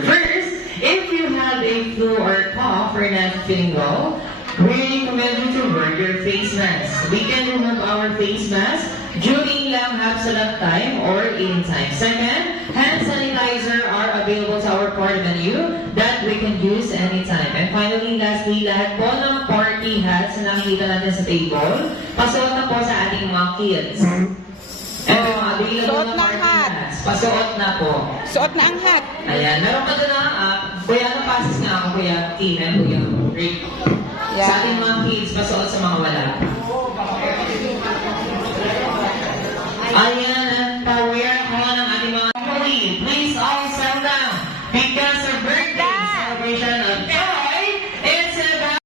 First, if you have a flu or cough or not feeling well, we recommend you to wear your face mask. We can remove our face mask during lang half time or eating time. Second, hand sanitizer are available to our party menu that we can use anytime. And finally, lastly, lahat po ng party hats na nakikita natin sa table, pasuot na po sa ating mga kids. Ito mga available Suot na ng party hat. hats. Pasuot na po. Suot na ang hat. Ayan, meron pa doon na, kuya, ano passes nga ako, kuya Tina, kuya Rick. Yeah. Sa ating mga kids, pasuot sa mga wala. Ayan, pa-wear ko ng ating mga family. Please all settle down. Because our birthday celebration of joy is about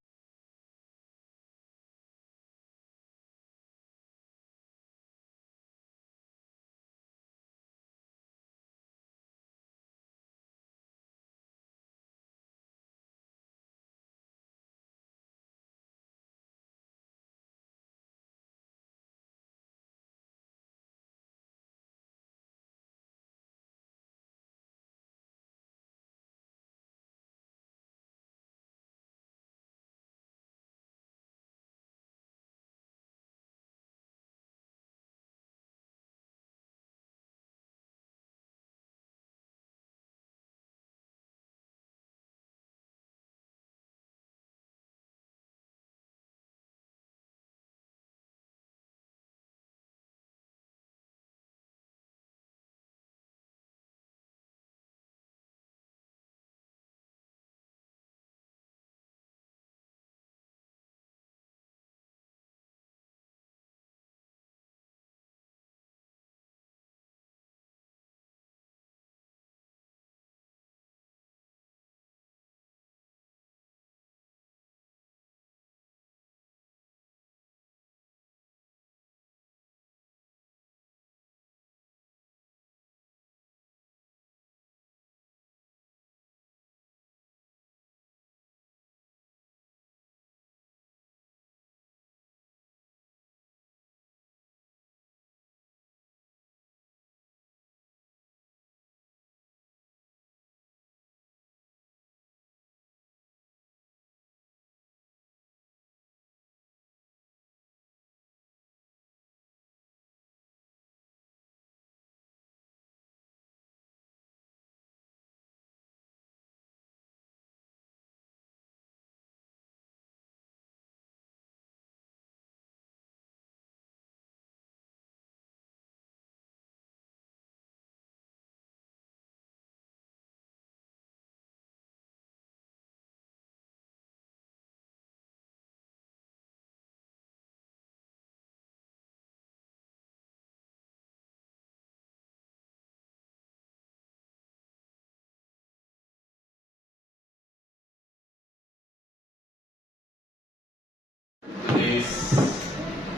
today's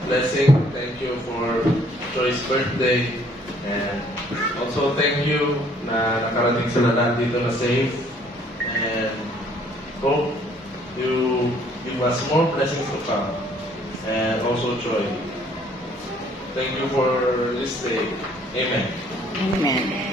blessing. Thank you for Joy's birthday. And also thank you na nakarating sila lahat dito na safe. And hope you give us more blessings to come. And also joy. Thank you for this day. Amen. Amen.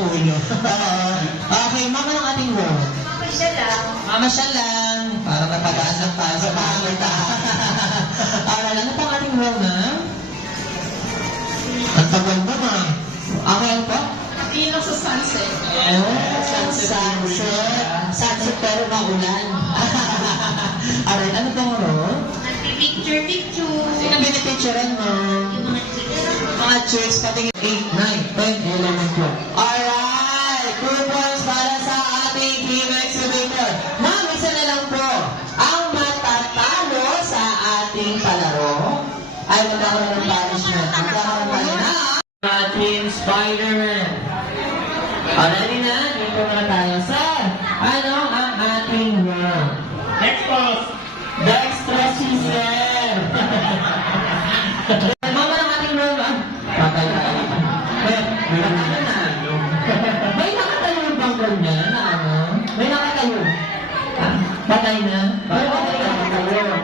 ulo. Okay, mama ng ating role. Mama siya lang. Para matagaan lang tayo sa pangit. Alright, ano pang ating role, ma'am? Ang tagal ba, ma'am? Okay, ano pa? Pino sa sunset. Sunset pero maulan. Alright, ano pang role? Picture. Sino binipicturean mo? Mga chicks, patingin 8, 9, 10, 11, 12. Alright! 2 points para sa ating team exhibitor. Ma'am, isa na lang po. Ang matatalo sa ating palaro ay magkakaroon ng punishment. Magkakaroon tayo na Team Spider-Man. Already na? Dito na tayo. Sir, ano ang ating role? Dextra sister! Mama ng ating role ba? Patay tayo. May nakatayo bang ganyan na ano? May nakatayo. Patay na? Patay na.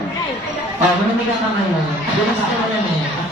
Oh, manamig ka kamay mo. Bilis ka mo na eh.